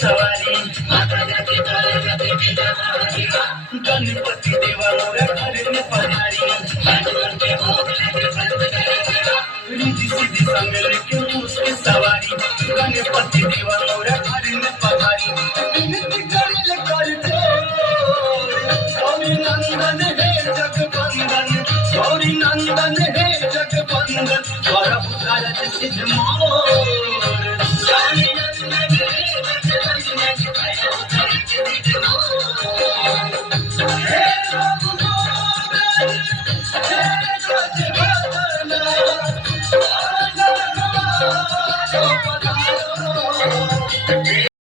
सवारी गणपती देवा मोरा घरने पधारी रिद्धि सिद्धि संग लेके उसकी सवारी गणपति देवा मोरा घरने पधारी विनती करेले कर गौरी नंदन हे जगवंदन गौरी नंदन हे जगवंदन द्वारा पुकार सिद्ध मोर